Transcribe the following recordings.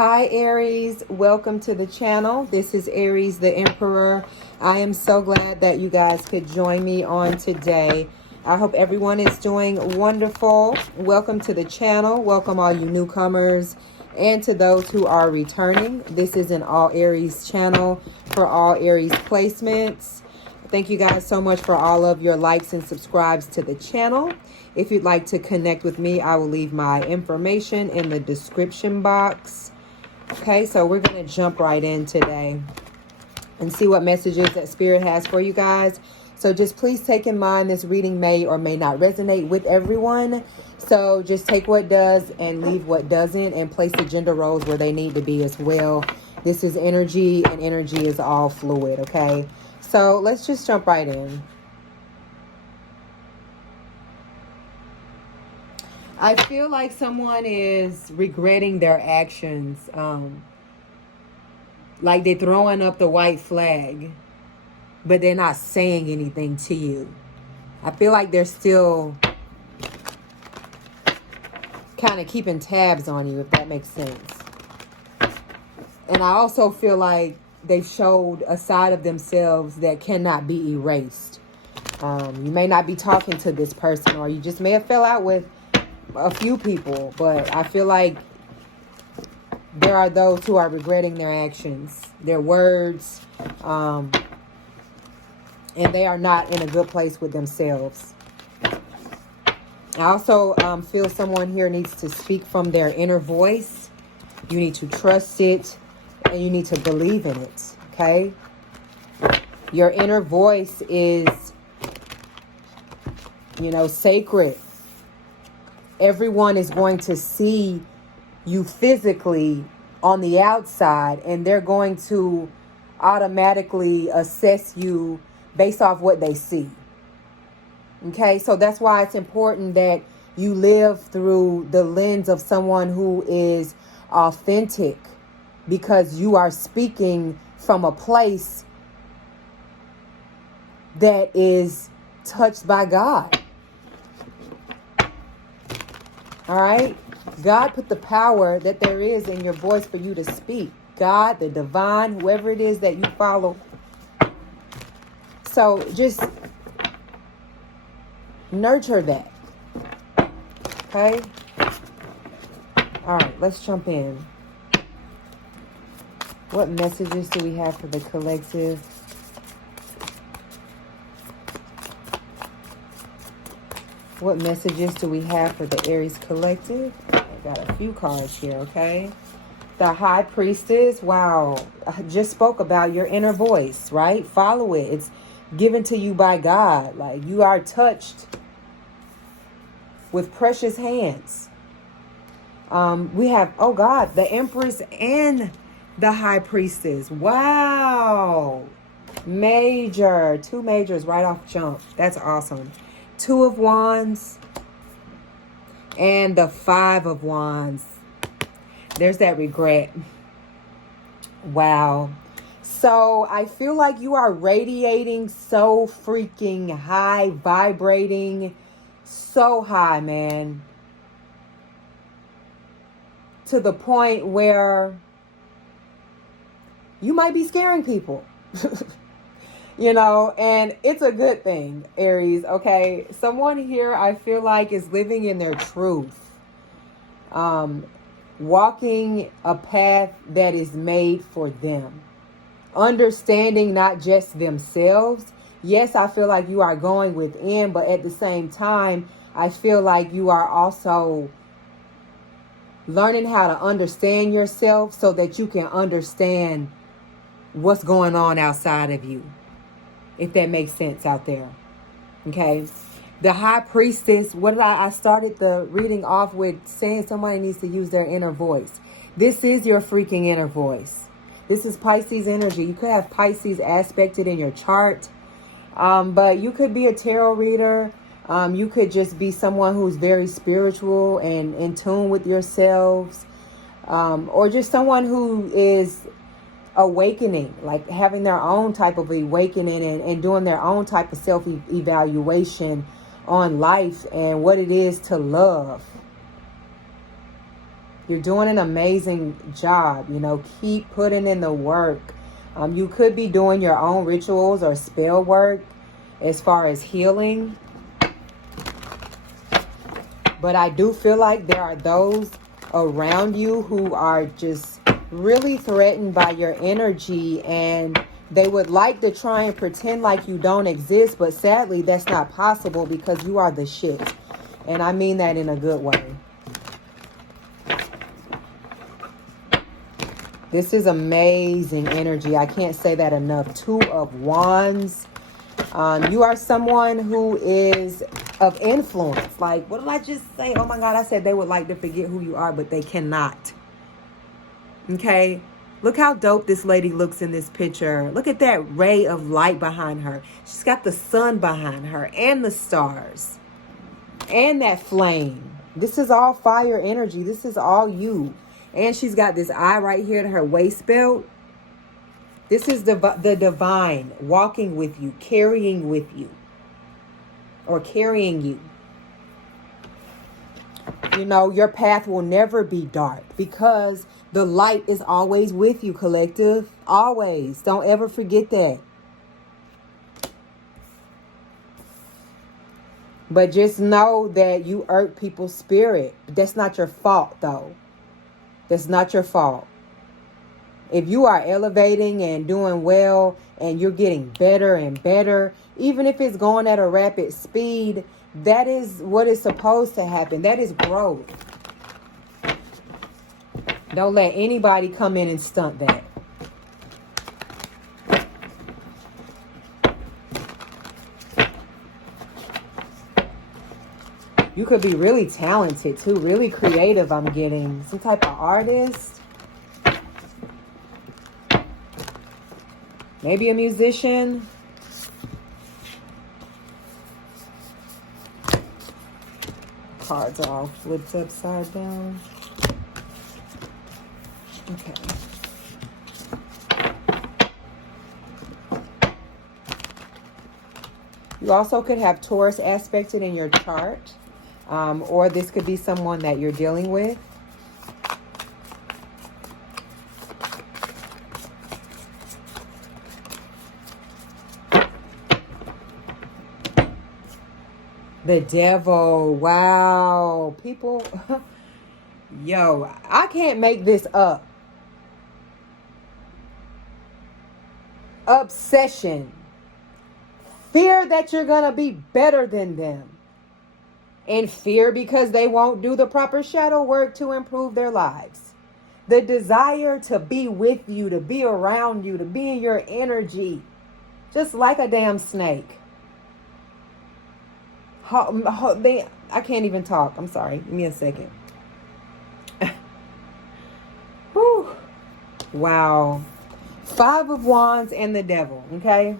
Hi Aries, welcome to the channel. This is Aries the Emperor. I am so glad that you guys could join me on today. I hope everyone is doing wonderful. Welcome to the channel. Welcome all you newcomers and to those who are returning. This is an all Aries channel for all Aries placements. Thank you guys so much for all of your likes and subscribes to the channel. If you'd like to connect with me, I will leave my information in the description box. Okay, so we're going to jump right in today and see what messages that Spirit has for you guys. So just please take in mind this reading may or may not resonate with everyone. So just take what does and leave what doesn't, and place the gender roles where they need to be as well. This is energy, and energy is all fluid, okay? So let's just jump right in. I feel like someone is regretting their actions. Like they're throwing up the white flag, but they're not saying anything to you. I feel like they're still kind of keeping tabs on you, if that makes sense. And I also feel like they've showed a side of themselves that cannot be erased. You may not be talking to this person, or you just may have fell out with a few people, but I feel like there are those who are regretting their actions, their words, and they are not in a good place with themselves. I also feel someone here needs to speak from their inner voice. You need to trust it, and you need to believe in it, okay? Your inner voice is, sacred. Everyone is going to see you physically on the outside, and they're going to automatically assess you based off what they see. Okay, so that's why it's important that you live through the lens of someone who is authentic, because you are speaking from a place that is touched by God. All right. God put the power that there is in your voice for you to speak. God, the divine, whoever it is that you follow. So just nurture that. Okay. All right. Let's jump in. What messages do we have for the collective? What messages do we have for the Aries collective? I got a few cards here, okay? The High Priestess. Wow. I just spoke about your inner voice, right? Follow it. It's given to you by God. Like, you are touched with precious hands. We have, oh God, the Empress and the High Priestess. Wow. Major. Two majors right off jump. That's awesome. Two of Wands and the Five of Wands. There's that regret. Wow. So I feel like you are radiating so freaking high, vibrating so high, man. To the point where you might be scaring people. And it's a good thing, Aries, okay? Someone here, I feel like, is living in their truth. Walking a path that is made for them. Understanding not just themselves. Yes, I feel like you are going within, but at the same time, I feel like you are also learning how to understand yourself so that you can understand what's going on outside of you. If that makes sense out there. Okay. The High Priestess. What did I started the reading off with saying somebody needs to use their inner voice. This is your freaking inner voice. This is Pisces energy. You could have Pisces aspected in your chart. But you could be a tarot reader. You could just be someone who's very spiritual and in tune with yourselves. Or just someone who is awakening, like having their own type of awakening and doing their own type of self-evaluation on life and what it is to love. You're doing an amazing job. You know, keep putting in the work. You could be doing your own rituals or spell work as far as healing. But I do feel like there are those around you who are just really threatened by your energy, and they would like to try and pretend like you don't exist, but sadly that's not possible because you are the shit. And I mean that in a good way. This is amazing energy. I can't say that enough. 2 of Wands. You are someone who is of influence. Like, what did I just say? Oh my God, I said they would like to forget who you are, but they cannot. Okay? Look how dope this lady looks in this picture. Look at that ray of light behind her. She's got the sun behind her and the stars and that flame. This is all fire energy. This is all you. And she's got this eye right here to her waist belt. This is the divine walking with you, carrying with you, or carrying you. You know, your path will never be dark because the light is always with you, collective. Always. Don't ever forget that. But just know that you irk people's spirit. That's not your fault, though. That's not your fault. If you are elevating and doing well and you're getting better and better, even if it's going at a rapid speed, that is what is supposed to happen. That is growth. Don't let anybody come in and stunt that. You could be really talented too, really creative, I'm getting. Some type of artist. Maybe a musician. Cards are all flipped upside down. Okay. You also could have Taurus aspected in your chart. Or this could be someone that you're dealing with. The devil. Wow. People. Yo, I can't make this up. Obsession. Fear that you're going to be better than them. And fear because they won't do the proper shadow work to improve their lives. The desire to be with you, to be around you, to be in your energy. Just like a damn snake. I can't even talk. I'm sorry. Give me a second. Whew. Wow. 5 of Wands and the devil. Okay.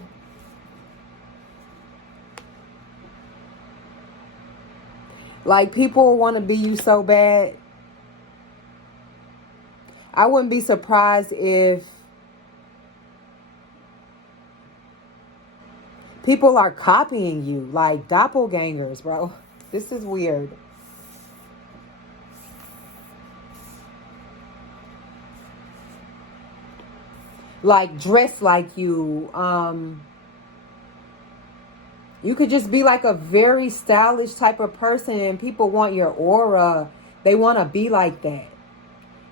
Like, people want to be you so bad. I wouldn't be surprised if people are copying you, like doppelgangers, bro. This is weird. Like, dress like you. You could just be like a very stylish type of person and people want your aura. They want to be like that.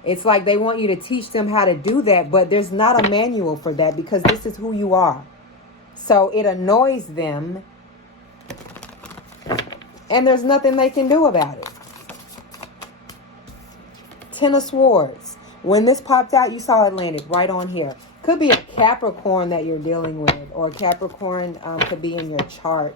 It's like they want you to teach them how to do that, but there's not a manual for that because this is who you are. So it annoys them and there's nothing they can do about it. 10 of Swords. When this popped out, you saw it landed right on here. Could be a Capricorn that you're dealing with, or Capricorn could be in your chart.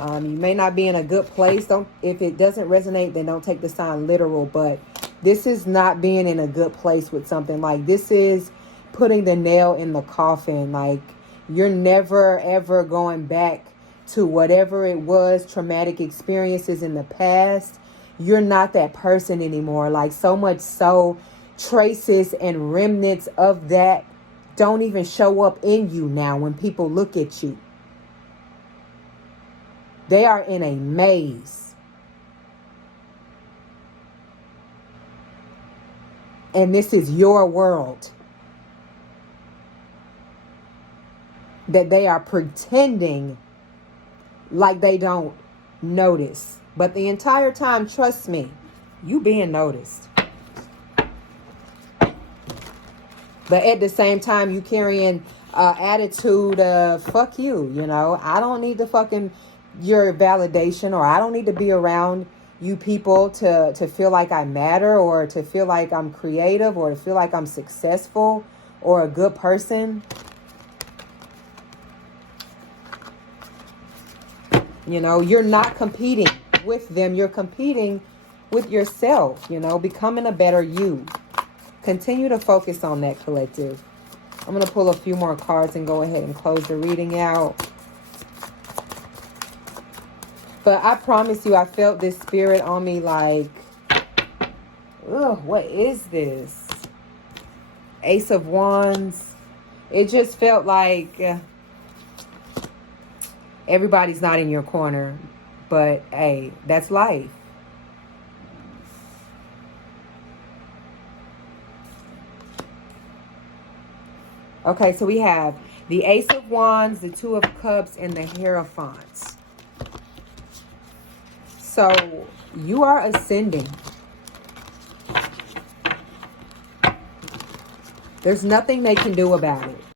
You may not be in a good place. If it doesn't resonate, then don't take the sign literal. But this is not being in a good place with something. Like, this is putting the nail in the coffin. Like, you're never, ever going back to whatever it was, traumatic experiences in the past. You're not that person anymore. Like, so much so, traces and remnants of that don't even show up in you now when people look at you. They are in a maze. and this is your world, that they are pretending like they don't notice. But the entire time, trust me, you being noticed. But at the same time, you carrying attitude of fuck you, you know. I don't need your validation, or I don't need to be around you people to feel like I matter, or to feel like I'm creative, or to feel like I'm successful or a good person. You know, you're not competing with them. You're competing with yourself, you know, becoming a better you. Continue to focus on that, collective. I'm going to pull a few more cards and go ahead and close the reading out. But I promise you, I felt this spirit on me like, ugh, what is this? Ace of Wands. It just felt like everybody's not in your corner. But, hey, that's life. Okay, so we have the Ace of Wands, the Two of Cups, and the Hierophant. So, you are ascending. There's nothing they can do about it.